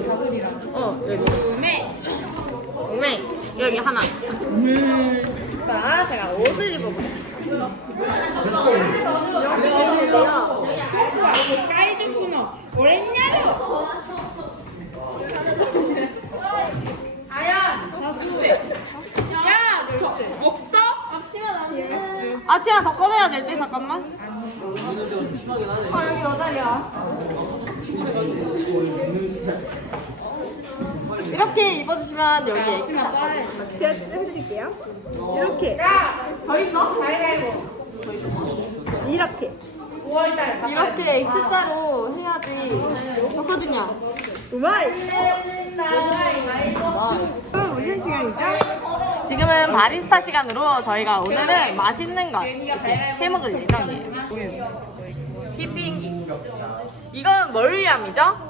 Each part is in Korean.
여기 다슬이랑. 어 여기. 오메 여기 하나. 자 제가 옷을 입어보겠습니다 여기요. 까이드구나 오랜냐로 아야 다슬 야 열쇠 없어? 아치야 더 꺼내야 될 때 잠깐만. 아 여기 너 자리야. 이렇게 입어주시면 여기 엑스가 제가 해드릴게요. 이렇게. 야, 더 있어? 가위바위보. 이렇게 5월달. 이렇게 X자로 해야지 좋거든요. 우마이. 무슨 시간이죠? 지금은 바리스타 시간으로 저희가 오늘은 맛있는 거 해먹을 예정이에요. 휘핑기. 이건 뭘 위함이죠?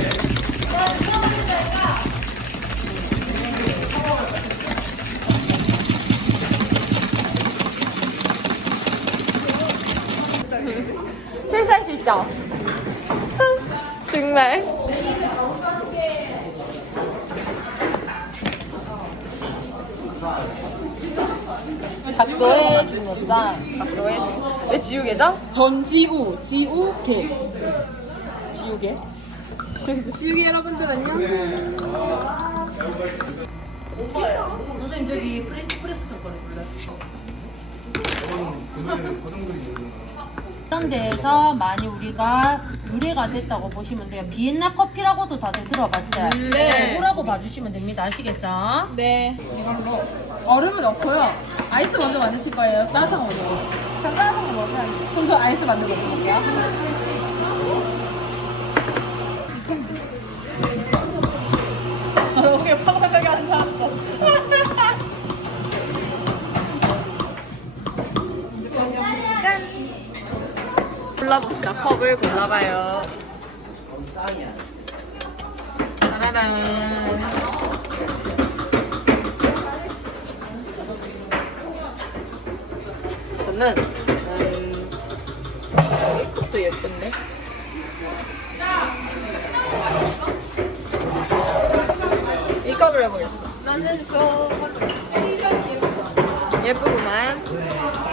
있죠? 정말. 각도해 중요상 각도에 왜 지우개죠? 전지우 지우개 지우개? 지우개 여러분들 안녕. 선생님 저기 프레스 프레스 좀 꺼내볼래? 그 런 데에서 많이 우리가 유래가 됐다고 보시면 돼요. 비엔나 커피라고도 다들 들어봤죠? 네. 그거라고 봐주시면 됩니다. 아시겠죠? 네, 이걸로 얼음을 넣고요. 아이스 먼저 만드실 거예요? 따뜻한 거 먼저? 먼저 할게요. 그럼 저 아이스 만들고 드릴게요. 아, 너무 예뻐하게 골라봅시다. 컵을 골라봐요. 짜라란. 저는 음, 이 컵도 예쁜데. 이 컵을 해보겠어. 나는 저 예쁘구만.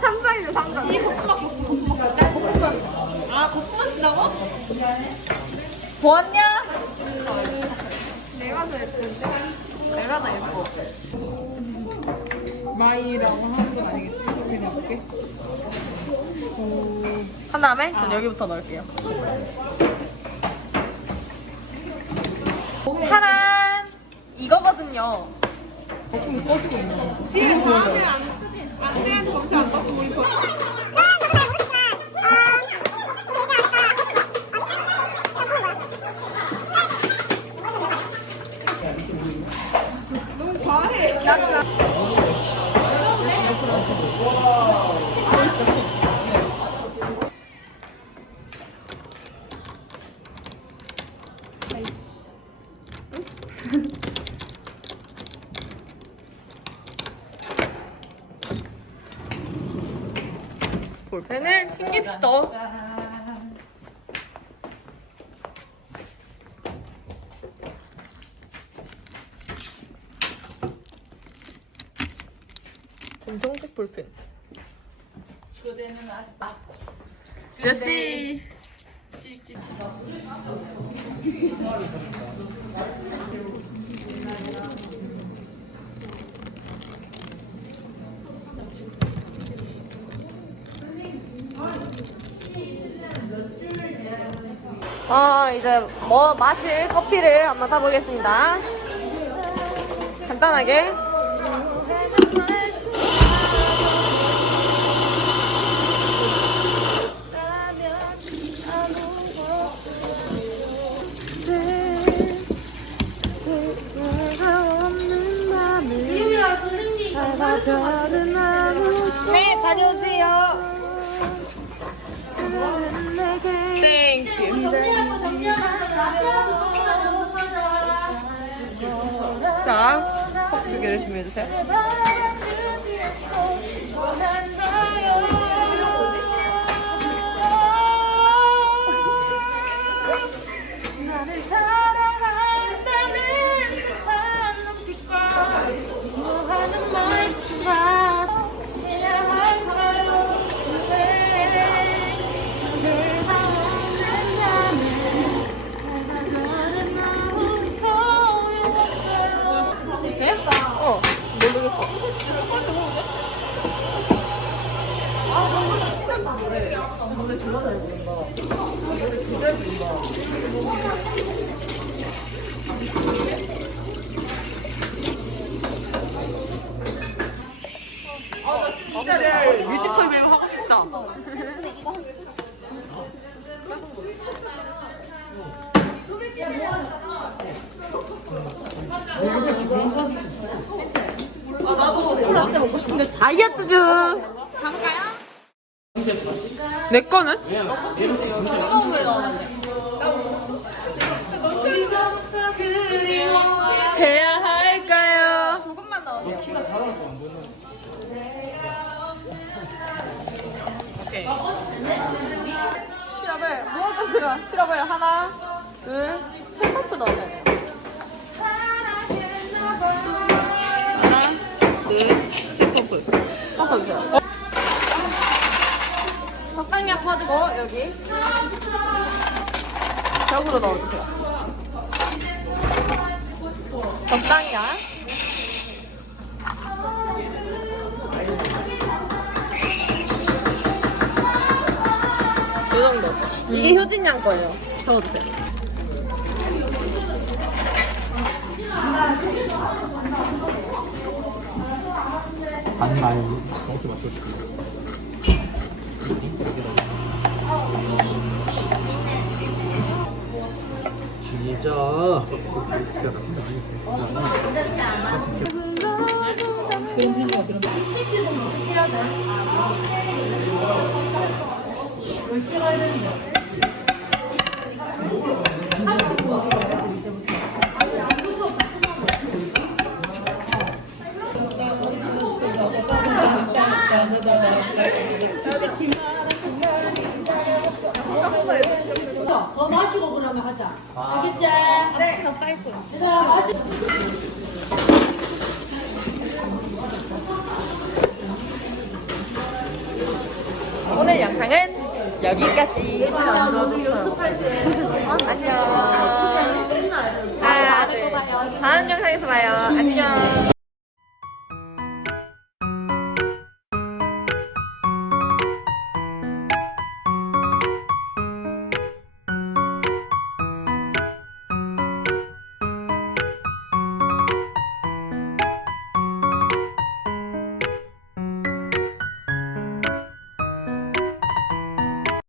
상상이네 상상. 이게 곱밥 곱밥. 아 곱밥 쓴다고? 보았냐? 내가 더 예쁜데? 내가 더 예뻐. 마이라고 하는 건 아니겠지? 재미없게. 한 다음에 전 여기부터 넣을게요. 차란 이거거든요. 지금 마음에 안 크지? 안 돼, 검사 안 받고 우리 챙깁시다. 검정색 볼펜. 몇 시? 어, 이제 뭐 마실 커피를 한번 타보겠습니다. 간단하게. 네, 다녀오세요. 땡큐. 자, 컵두 개를 준비해주세요. 다이어트 중. 내 거는? 해야 할까요? 조금만 나오세요. 오케이. 시럽을 무엇도 들어. 시럽을 하나, 둘, 세컵 넣으세요. 세 컵을. 섞어주세요. 적당량 퍼주고 여기 벽으로 넣어주세요. 적당량. 이 정도. 이게 효진 양 거예요. 적어주세요. 반말. 진짜 리스크가 진짜 많이 영상은 여기까지. 어, 안녕. 아, 네. 다음 영상에서 봐요. 안녕.